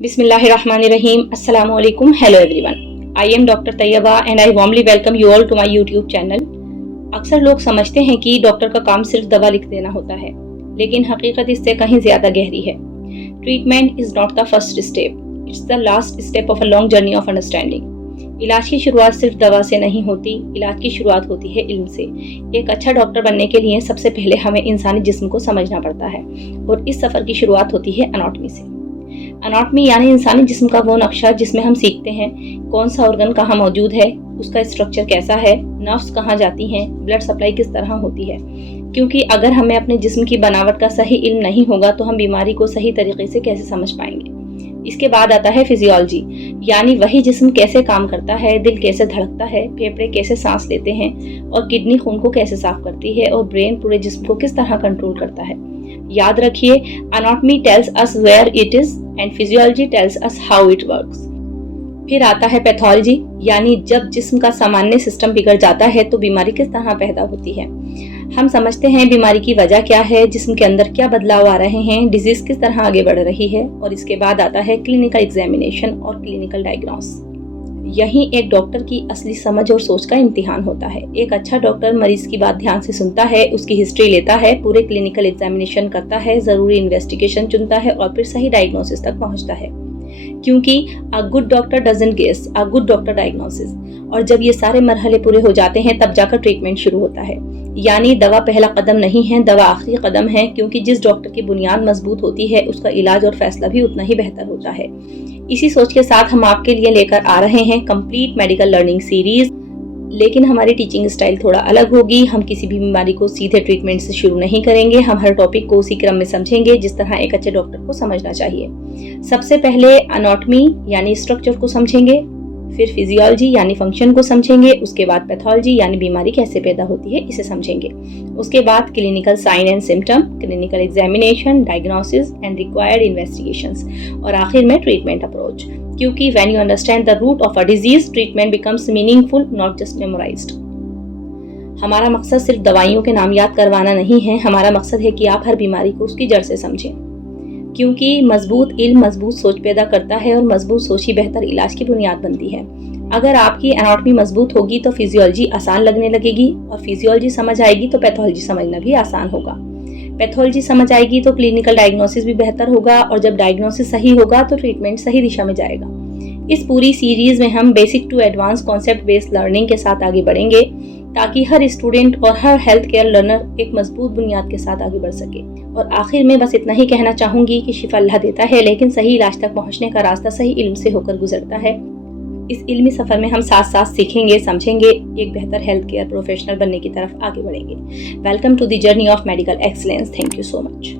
Bismillahirrahmanirrahim. Assalamu alaikum. Hello everyone. I am Dr. Tayyaba and I warmly welcome you all to my YouTube channel. अक्सर लोग समझते हैं कि doctor का काम सिर्फ दवा लिख देना होता है, लेकिन हकीकत इससे कहीं ज्यादा गहरी है। Treatment is not the first step, it's the last step of a long journey of understanding. इलाज की शुरुआत सिर्फ दवा से नहीं होती, इलाज की शुरुआत होती है इल्म से। एक अच्छा डॉक्टर बनने के लिए सबसे पहले हमें इंसानी जिस्म को समझना पड़ता है और इस सफर की शुरुआत होती है एनाटॉमी से। एनाटॉमी यानी इंसानी जिस्म का वो नक्शा जिसमें हम सीखते हैं कौन सा ऑर्गन कहाँ मौजूद है, उसका स्ट्रक्चर कैसा है, नर्व्स कहाँ जाती हैं, ब्लड सप्लाई किस तरह होती है। क्योंकि अगर हमें अपने जिस्म की बनावट का सही इल्म नहीं होगा तो हम बीमारी को सही तरीके से कैसे समझ पाएंगे। इसके बाद आता है फिजियोलॉजी, यानी वही जिस्म कैसे काम करता है, दिल कैसे धड़कता है, फेफड़े कैसे सांस लेते हैं और किडनी खून को कैसे साफ करती है और ब्रेन पूरे जिस्म को किस तरह कंट्रोल करता है। याद रखिए, anatomy tells us where it is and physiology tells us how it works. फिर आता है पैथोलॉजी, यानी जब जिस्म का सामान्य सिस्टम बिगड़ जाता है तो बीमारी किस तरह पैदा होती है। हम समझते हैं बीमारी की वजह क्या है, जिस्म के अंदर क्या बदलाव आ रहे हैं, डिजीज किस तरह आगे बढ़ रही है। और इसके बाद आता है क्लिनिकल एग्जामिनेशन और क्लिनिकल डायग्नोस। यही एक डॉक्टर की असली समझ और सोच का इम्तिहान होता है। एक अच्छा डॉक्टर मरीज की बात ध्यान से सुनता है, उसकी हिस्ट्री लेता है, पूरे क्लिनिकल एग्जामिनेशन करता है, जरूरी इन्वेस्टिगेशन चुनता है और फिर सही डायग्नोसिस तक पहुंचता है। क्योंकि a good doctor doesn't guess, a good doctor diagnosis. और जब ये सारे मरहले पूरे हो जाते हैं तब जाकर ट्रीटमेंट शुरू होता है। यानी दवा पहला कदम नहीं है, दवा आखिरी कदम है। क्योंकि जिस डॉक्टर की बुनियाद मजबूत होती है उसका इलाज और फैसला भी उतना ही बेहतर होता है। इसी सोच के साथ हम आपके लिए लेकर आ रहे हैं कंप्लीट मेडिकल लर्निंग सीरीज। लेकिन हमारी टीचिंग स्टाइल थोड़ा अलग होगी। हम किसी भी बीमारी को सीधे ट्रीटमेंट से शुरू नहीं करेंगे, हम हर टॉपिक को उसी क्रम में समझेंगे जिस तरह एक अच्छे डॉक्टर को समझना चाहिए। सबसे पहले एनाटॉमी यानी स्ट्रक्चर को समझेंगे, फिर फिजियोलॉजी यानी फंक्शन को समझेंगे, उसके बाद पैथोलॉजी यानी बीमारी कैसे पैदा होती है इसे समझेंगे, उसके बाद clinical sign and symptom, clinical examination, diagnosis and required investigations और आखिर में ट्रीटमेंट अप्रोच। क्योंकि when you understand the root of a disease, treatment becomes meaningful, not just memorised. हमारा मकसद सिर्फ दवाइयों के नाम याद करवाना नहीं है, हमारा मकसद है कि आप हर बीमारी को उसकी जड़ से समझें। क्योंकि मजबूत इल्म मजबूत सोच पैदा करता है और मजबूत सोच ही बेहतर इलाज की बुनियाद बनती है। अगर आपकी एनाटॉमी मजबूत होगी तो फिजियोलॉजी आसान लगने लगेगी और फिजियोलॉजी समझ आएगी तो पैथोलॉजी समझना भी आसान होगा। पैथोलॉजी समझ आएगी तो क्लिनिकल डायग्नोसिस भी बेहतर होगा और जब डायग्नोसिस सही होगा तो ट्रीटमेंट सही दिशा में जाएगा। इस पूरी सीरीज में हम basic to advance concept based learning के साथ आगे बढ़ेंगे ताकि हर स्टूडेंट और हर हेल्थ केयर लर्नर एक मजबूत बुनियाद के साथ आगे बढ़ सके। और आखिर में बस इतना ही कहना चाहूंगी कि शिफा अल्लाह देता है, लेकिन सही इलाज तक पहुंचने का रास्ता सही इल्म से होकर गुजरता है। इस इल्मी सफर में हम साथ साथ सीखेंगे, समझेंगे, एक बेहतर हेल्थ केयर प्रोफेशनल बनने की तरफ आगे बढ़ेंगे। Welcome to the journey of medical excellence. Thank you so much.